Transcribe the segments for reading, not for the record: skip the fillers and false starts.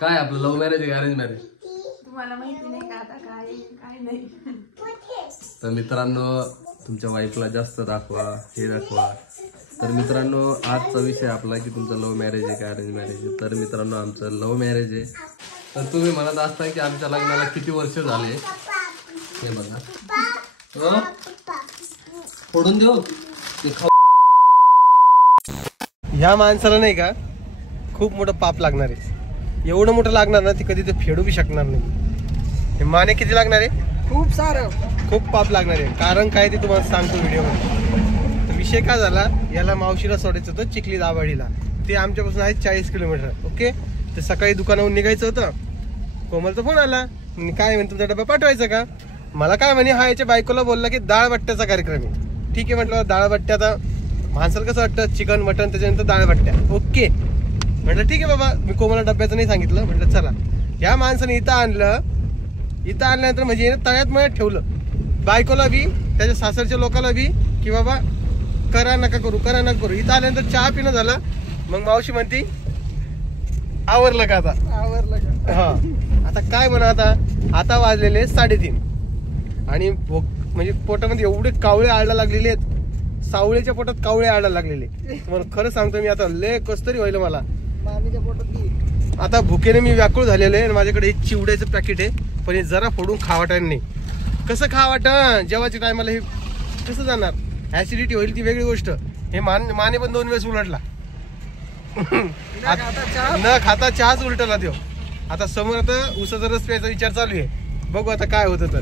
काय आपलं love marriage आहे अरेंज मॅरेज तुम्हाला माहिती नाही का आता काय नाही. तर मित्रांनो तुमच्या वाईफला जास्त दाखवा हे दाखवा. तर मित्रांनो आजचा विषय आपला की तुमचं लव्ह मॅरेज आहे का अरेंज मॅरेज आहे. तर मित्रांनो आमचं लव्ह मॅरेज आहे. तर तुम्ही म्हणत असता की आमच्या लग्नाला किती वर्ष झाले हे बघा. फोडून देऊ ह्या माणसाला नाही का खूप मोठं पाप लागणार आहे. एवढं मोठं लागणार ना ती कधी ते फेडू बी शकणार नाही. हे माने किती लागणार आहे? खूप सारं खूप पाप लागणार आहे. कारण काय ते तुम्हाला सांगतो व्हिडिओमध्ये. तर विषय काय झाला, याला मावशीला सोडायचं होतं चिखली दाभाडीला. ते आमच्यापासून आहे 40 किलोमीटर. ओके. तर सकाळी दुकानावरून निघायचं होतं. कोमलचा फोन आला, काय म्हणे तुमचा डबा पाठवायचा का. मला काय म्हणे हा याच्या बायकोला बोलला की डाळ बट्ट्याचा कार्यक्रम आहे. ठीक आहे म्हटलं डाळ बट्ट्या. आता माणसाला कसं वाटतं चिकन मटन त्याच्यानंतर डाळ बट्ट्या. ओके म्हटलं ठीक आहे बाबा. मी कोमला डब्याचं नाही सांगितलं. म्हटलं चला. या माणसाने इथं आणल्यानंतर म्हणजे तळ्यात मळ्यात ठेवलं. बायकोला बी त्याच्या सासरच्या लोकांना बी की बाबा करा नका करू करा नका करू. इथं आल्यानंतर चहा पिणं झालं. मग मावशी म्हणती आवरलं का आता. हा आता काय म्हणा. आता वाजलेले 3:30 आणि म्हणजे पोटामध्ये एवढे कावळे आळला लागलेले आहेत. सावळेच्या पोटात कावळे आळायला लागलेले. तुम्हाला खरं सांगतो मी आता लय कसतरी व्हायला मला. आता भुकेने मी व्याकुळ झालेलो आहे. माझ्याकडे एक चिवड्याचं पॅकेट आहे पण हे जरा फोडून खावाटायला नाही. कसं खावाटं जेवायच्या टायमाला हे कसं जाणार. ऍसिडिटी होईल ती वेगळी गोष्ट. हे माने पण 2 वेळेस उलटला. न खाता चहाच उलटला देव. आता समोर आता उसाचा रस प्यायचा विचार चालू आहे. बघू आता काय होतं तर.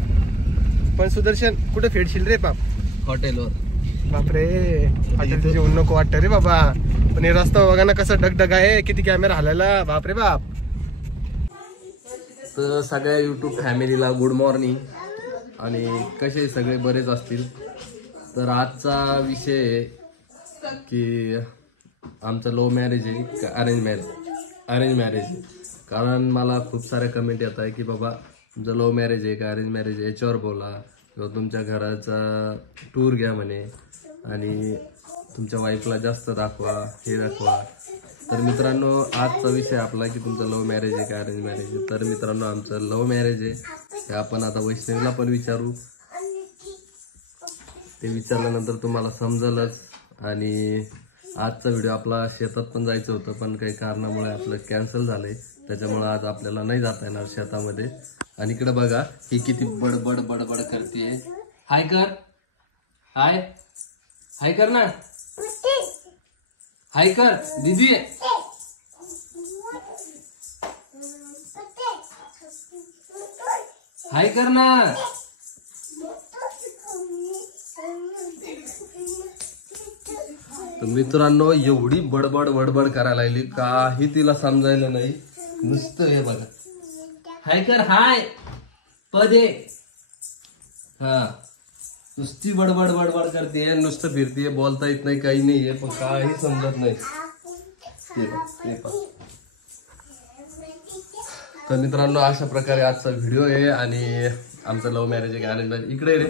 पण सुदर्शन कुठे फेडशील रे बाप. हॉटेलवर. बापरे हॉटेल जेवण नको वाटतं रे बाबा. पण हे रस्ता बघा ना कसा डगडग आहे. किती कॅमेरा हलायला बापरे बाप. तर सगळ्या युट्यूब फॅमिलीला गुड मॉर्निंग. आणि कसे सगळे बरेच असतील. तर आजचा विषय की आमचं लव्ह मॅरेज आहे का अरेंज मॅरेज आहे. कारण मला खूप सारे कमेंट येत आहे की बाबा तुमचं लव्ह मॅरेज आहे का अरेंज मॅरेज आहे याच्यावर बोला. किंवा तुमच्या घराचा टूर घ्या म्हणे. आणि तुमच्या वाईफला जास्त दाखवा हे दाखवा. तर मित्रांनो आजचा विषय आपला की तुमचं लव्ह मॅरेज आहे का अरेंज मॅरेज आहे. तर मित्रांनो आमचं लव्ह मॅरेज आहे. हे आपण आता वैष्णवीला पण विचारू. ते विचारल्यानंतर तुम्हाला समजलंच. आणि आजचा व्हिडिओ आपला शेतात पण जायचं होतं पण काही कारणामुळे आपलं कॅन्सल झालंय. त्याच्यामुळे आज आपल्याला नाही जाता येणार शेतामध्ये. आणि इकडे बघा ही किती बडबड बडबड करते. हाय कर हाय कर ना. हाय कर दीदी. हाय कर ना. तर मित्रांनो एवढी बडबड करायला लागली काही तिला समजायला नाही. नुसतं हे बघा हाय कर हाय पदे. हा नुसती बडबड करते. नुसतं फिरते. बोलता येत नाही काही नाहीये पण काही समजत नाही. तर मित्रांनो अशा प्रकारे आजचा व्हिडिओ आहे. आणि आमचं लव्ह मॅरेज आहे का अरेंज मॅरेज. इकडे रे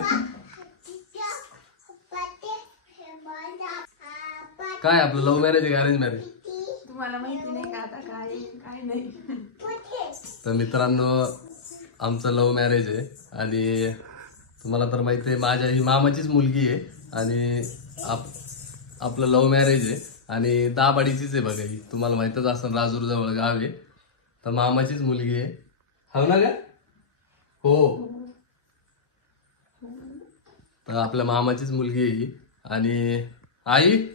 काय आपलं लव्ह मॅरेज आहे का अरेंज मॅरेज तुम्हाला माहिती नाही का आता काय नाही. तर मित्रांनो आमचं लव्ह मॅरेज आहे. आणि तुम्हाला तर माहिती आहे माझ्या ही मामाचीच मुलगी आहे. आणि आपलं लव्ह मॅरेज आहे. आणि दाभाडीचीच आहे बघा ही. तुम्हाला माहितच असं राजूर जवळ गाव आहे. तर मामाचीच मुलगी आहे. हो ना ग. हो तर आपल्या मामाचीच मुलगी आहे ही. आणि आई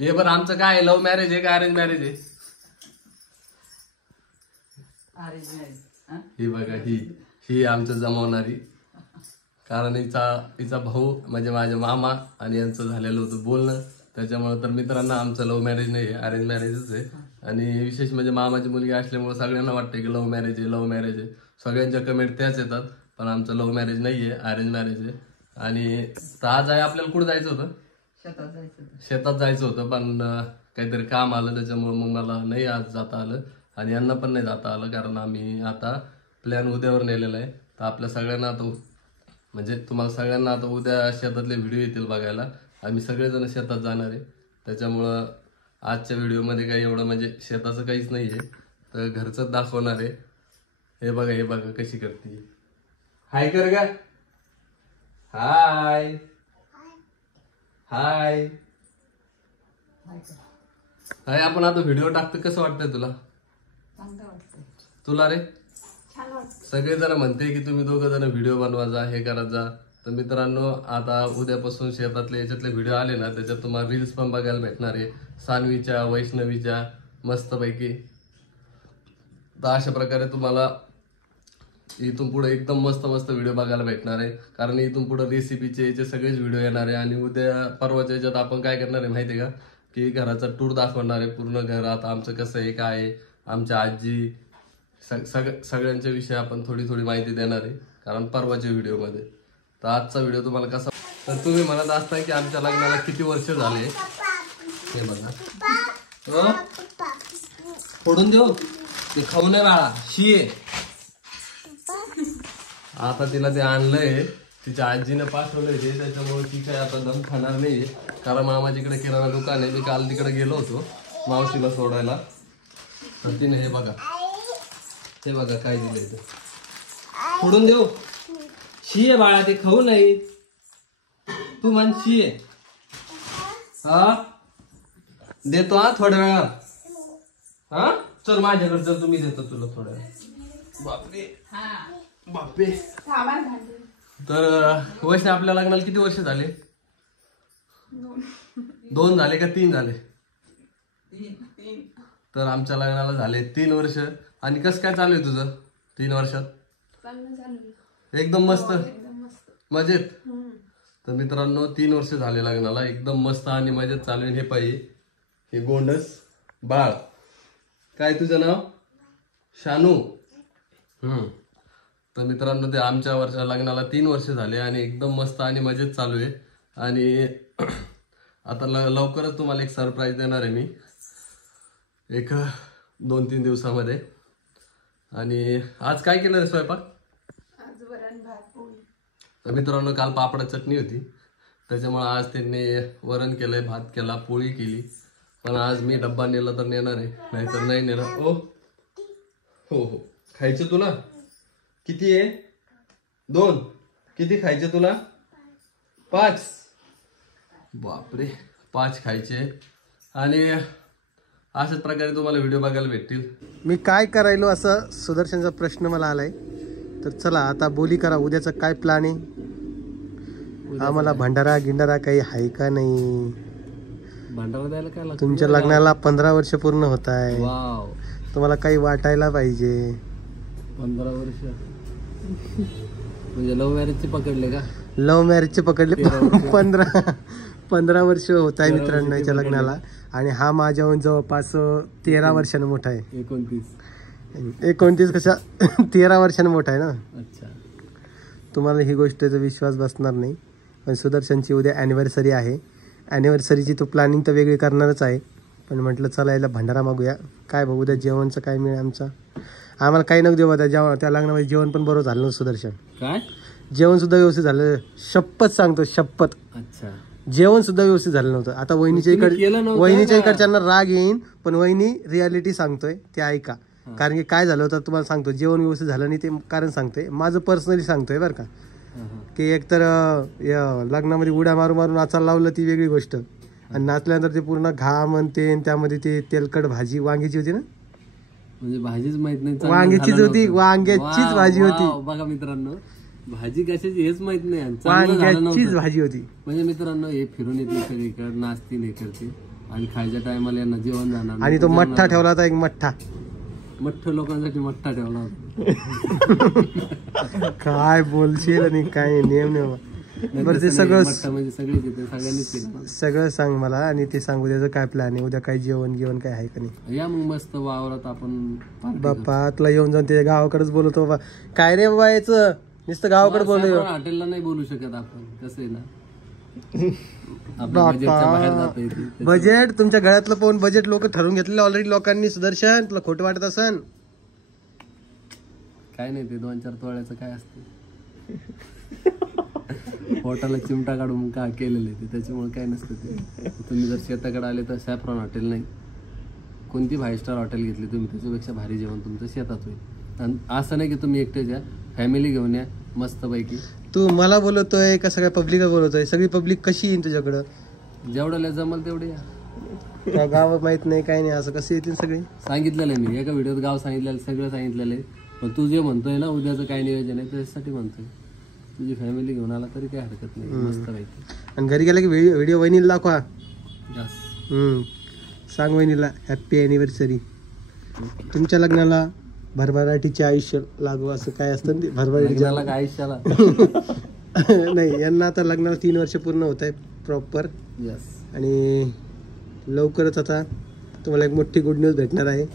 हे बरं आमचं काय लव्ह मॅरेज आहे का अरेंज मॅरेज आहे. ही बघा ही आमचं जमवणारी. कारण हिचा भाऊ म्हणजे माझे मामा आणि यांचं झालेलं होतं बोलणं. त्याच्यामुळे तर मित्रांनो आमचं लव्ह मॅरेज नाही आहे अरेंज मॅरेजच आहे. आणि विशेष म्हणजे मामाची मुलगी असल्यामुळे सगळ्यांना वाटतं की लव्ह मॅरेज आहे. सगळ्यांच्या कमेंट त्याच येतात. पण आमचं लव्ह मॅरेज नाही आहे अरेंज मॅरेज आहे. आणि आज आहे आपल्याला कुठं जायचं होतं. शेतात जायचं होतं पण काहीतरी काम आलं त्याच्यामुळे मग मला नाही आज जाता आलं. आणि यांना पण नाही जाता आलं कारण आम्ही आता प्लॅन उद्यावर नेलेला आहे. तर आपल्या सगळ्यांना आता म्हणजे तुम्हाला सगळ्यांना आता उद्या शेतातले व्हिडिओ येतील बघायला. आम्ही सगळेजण शेतात जाणार आहे. त्याच्यामुळं आजच्या व्हिडिओमध्ये काही एवढं म्हणजे शेताचं काहीच नाहीये, तर घरचं दाखवणार आहे. हे बघा कशी करते. हाय कर का. हाय हाय हाय. आपण आता व्हिडिओ टाकतो, कसं वाटतंय तुला? तुला रे? छान वाटतं. सगळेजण म्हणते की तुम्ही दोघं जण व्हिडिओ बनवायचा, हे करायचा. तर मित्रांनो, आता उद्यापासून शेतातले याच्यातले व्हिडिओ आले ना, त्याच्यात तुम्हाला रील्स पण बघायला भेटणार आहे, सानवीच्या, वैष्णवीच्या, मस्तपैकी. तर अशा प्रकारे तुम्हाला इथून पुढे एकदम मस्त व्हिडिओ बघायला भेटणार आहे. कारण इथून पुढे रेसिपीचे याचे सगळेच व्हिडिओ येणार आहे. आणि उद्या परवाच्या याच्यात आपण काय करणार आहे माहिती आहे का, की घराचा टूर दाखवणार आहे. पूर्ण घर आता आमचं कसं आहे, काय आहे, आमच्या आजी सगळ्यांच्या विषयी आपण थोडी माहिती देणार आहे, कारण परवाच्या व्हिडिओमध्ये. तर आजचा व्हिडिओ तुम्हाला कसा, तर तुम्ही म्हणत असता की आमच्या लग्नाला किती वर्ष झाले, हे बघा. फोडून देऊ ते, खाऊ नये बाळा, शिये. आता तिला ते आणलंय, तिच्या आजीने पाठवलंय ते, त्याच्यामुळे ती काय आता दम खाणार नाहीये. कारण मामाजीकडे किराणा दुकान आहे, मी काल तिकडे गेलो होतो मावशीला सोडायला. तर तिने हे बघा काय दिलंय ते, फोडून देऊ. शिये बाळा, ते खाऊ नाही. तू म्हण शिये. हा देतो, हा थोड्या वेळात. हा चल माझ्याकडे, चल तुम्ही देतो तुला थोड्या वेळ. बापरे. तर वैष्णव, आपल्या लग्नाला किती वर्ष झाले? 2 झाले का 3 झाले? तर आमच्या लग्नाला झाले 3 वर्ष. आणि कसं काय चालू आहे तुझं 3 वर्षात? एकदम मस्त मजेत. तर मित्रांनो, 3 वर्ष झाले लग्नाला, एकदम मस्त आणि मजेत चालू आहे. हे पाहिजे, हे गोंडस बाळ. काय तुझं नाव? शानू. तर मित्रांनो, ते आमच्या लग्नाला 3 वर्ष झाले आणि एकदम मस्त आणि मजेत चालू आहे. आणि आता लवकरच तुम्हाला एक सरप्राईज देणार आहे मी, एक 2-3 दिवसामध्ये. आणि आज काय केलं स्वयंपाक? आज वरण भात पोळी. तर मित्रांनो, काल पापडा चटणी होती, त्याच्यामुळे आज त्यांनी वरण केलंय, भात केला, पोळी केली. पण आज मी डब्बा नेला तर नेणार आहे, नाहीतर नाही नेणार. हो खायचं तुला? किती आहे? 2. किती खायचे तुला? 5. बापरे, 5 खायचे. आणि अशाच प्रकारे तुम्हाला व्हिडिओ बघायला भेटतील. मी काय करायलो असं सुदर्शनचा प्रश्न मला आलाय. तर चला आता बोली करा, उद्याचा काय प्लॅन आहे? आम्हाला भंडारा गिंडारा काही आहे का नाही? भंडारा द्यायला काय लागतं? तुमच्या लग्नाला 15 वर्ष पूर्ण होत आहे, वाव. तुम्हाला काही वाटायला पाहिजे. 15 वर्ष म्हणजे लव्ह मॅरेजचे पकडले का? लव्ह मॅरेजचे पकडले. 15 वर्ष होत आहे मित्रांनो याच्या लग्नाला. आणि हा माझ्याहून जवळपास 13 वर्षांनी मोठा आहे. 29 कशा 13 वर्षांनी मोठा आहे ना. अच्छा. तुम्हाला ही गोष्टीचा विश्वास बसणार नाही, पण सुदर्शनची उद्या ॲनिव्हर्सरी आहे. ॲनिव्हर्सरीची तो प्लॅनिंग तर वेगळी करणारच आहे, पण म्हटलं चला याला भंडारा मागूया. काय बघू उद्या जेवणचं काय मिळेल आमचा. आम्हाला काही नको देऊ त्या लग्नामध्ये जेवण पण बरोबर झालं नव्हतं सुदर्शन. काय जेवण सुद्धा व्यवस्थित झालं, शपथ सांगतो शपथ. अच्छा. जेवण सुद्धा व्यवस्थित झालं नव्हतं. आता वहिनीच्या इकडच्यांना राग येईन, पण वहिनी रियालिटी सांगतोय ते ऐका. कारण की काय झालं होतं तुम्हाला सांगतो, जेवण व्यवस्थित झालं नाही ते कारण सांगतोय, माझं पर्सनली सांगतोय बरं का. की एकतर लग्नामध्ये उड्या मारून नाचायला लावलं ती वेगळी गोष्ट, आणि नाचल्यानंतर ते पूर्ण घाम आणि ते त्यामध्ये ते तेलकट भाजी वांग्याची होती ना, म्हणजे भाजीच माहित नाही, वांग्याचीच होती, वांग्याचीच भाजी होती. बघा मित्रांनो, भाजी कशाची हेच माहित नाही, वांग्याचीच भाजी होती. म्हणजे मित्रांनो, हे फिरून येते सगळीकडे, नाचती नाही करते, आणि खायच्या टायमाला यांना जेवण जाणार. आणि तो मठ्ठा ठेवला होता, एक मठ्ठा लोकांसाठी मठ्ठा ठेवला होता. काय बोलशील आणि काय नेम नेम. बरं ते सगळं म्हणजे सगळ्यांनीच सगळं सांग मला, आणि ते सांगू त्याचं काय प्लॅन आहे, उद्या काय जेवण काय आहे का नाही. या मग मस्त वावरात आपण. बाप्पा तुला येऊन जाऊन ते गावाकडेच बोलवतो बाबा. काय रे बाबा याचं नुसतं गावाकडे बोलतो. हॉटेलला नाही बोलू शकत आपण, कसं आहे ना. बजेट तुमच्या घरातलं पाहून बजेट लोक ठरवून घेतलेलं ऑलरेडी लोकांनी. सुदर्शन तुला खोटं वाटत असन? काय नाही, ते 2-4 तोळ्याचं काय असतं. पोटाला चिमटा काढून का केलेले ते, त्याच्यामुळे काय नसतं ते. तुम्ही जर शेताकडे आले तर सॅफ्रॉन हॉटेल नाही, कोणती 5 स्टार हॉटेल घेतली तुम्ही त्याच्यापेक्षा भारी जेवण तुमचं शेतात होईल. आणि असं नाही की तुम्ही एकटेच या, फॅमिली घेऊन या मस्तपैकी. तू मला बोलवतोय का सगळ्या पब्लिकला बोलवतोय? सगळी पब्लिक कशी येईल तुझ्याकडं? जेवढ्याला जमल तेवढे या. का गाव माहित नाही काय नाही, असं कसं येतील सगळे? सांगितलेलं आहे मी एका व्हिडिओत, गाव सांगितलेलं, सगळं सांगितलेलं आहे. पण तू जे म्हणतोय ना उद्याचं काय नियोजन आहे त्याच्यासाठी म्हणतोय. तुझी फॅमिली घेऊन आला तरी काही हरकत नाही, मस्तपैकी. आणि घरी गेला की व्हिडिओ वहिनीला दाखवा. यस. सांग वहिनीला हॅप्पी अॅनिव्हर्सरी. तुमच्या लग्नाला भरभराटीचे आयुष्य लागू असं काय असतं ना ते, भरभराटीच्या लग्नाला काय आयुष्याला. नाही, यांना आता लग्नाला 3 वर्ष पूर्ण होत आहे प्रॉपर. यस. आणि लवकरच आता तुम्हाला एक मोठी गुड न्यूज भेटणार आहे.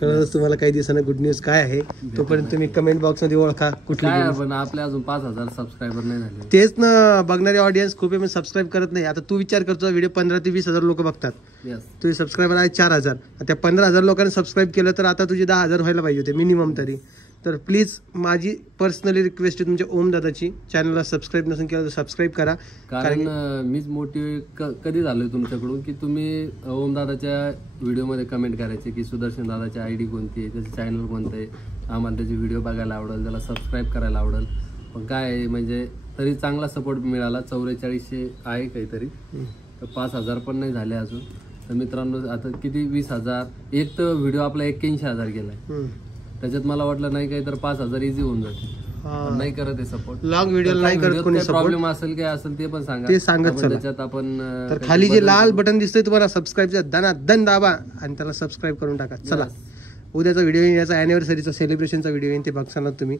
कळलंच तुम्हाला काही दिवसांना गुड न्यूज काय आहे. तोपर्यंत तुम्ही कमेंट बॉक्स मध्ये ओळखा कुठली काय news. पण आपले अजून 5,000 सबस्क्रायबर नाही झाले. तेच ना, बघणारे ऑडियन्स खूप सबस्क्राईब करत नाही. आता तू विचार करतो व्हिडिओ 15 ते 20,000 लोक बघतात, यस. तुझे सबस्क्रायबर आहे 4,000. त्या 15,000 लोकांनी सबस्क्राईब केलं तर आता तुझे 10,000 व्हायला पाहिजे होते मिनिमम तरी. तर प्लीज माझी पर्सनली रिक्वेस्ट आहे तुमच्या ओम दादाची, चॅनलला सबस्क्राईब नसेल केलं तर सबस्क्राईब करा. कारण मीच मोटिवेट कधी झालोय तुमच्याकडून की तुम्ही ओम दादाच्या व्हिडिओमध्ये कमेंट करायचे की सुदर्शन दादाची ID कोणती आहे, त्याचं चॅनल कोणतं आहे, आम्हाला त्याचे व्हिडिओ बघायला आवडेल, त्याला सबस्क्राईब करायला आवडेल. पण काय आहे म्हणजे तरी चांगला सपोर्ट मिळाला. 4400 आहे काहीतरी, तर 5,000 पण नाही झाले अजून. तर मित्रांनो आता किती 20,000, एक तर व्हिडिओ आपला 81,000 गेलाय. त्याच्यात मला वाटलं नाही काही तर 5,000 इझी होऊन जाते. नाही करत आहे सपोर्ट. लॉंग व्हिडिओ नाही करत कोणी सपोर्ट. प्रॉब्लेम असेल काय असेल ते पण सांगा, ते सांगत आपण चला. त्याच्यात आपण तर खाली जे लाल बटन दिसतंय तुम्हाला सबस्क्राईबचं, दन दाबा आणि त्याला सबस्क्राईब करून टाका. चला, उद्याचा व्हिडिओ येईल, याचा अॅनिव्हर्सरीचा सेलिब्रेशनचा व्हिडिओ येईल, ते बघणार तुम्ही.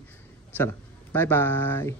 चला, बाय बाय.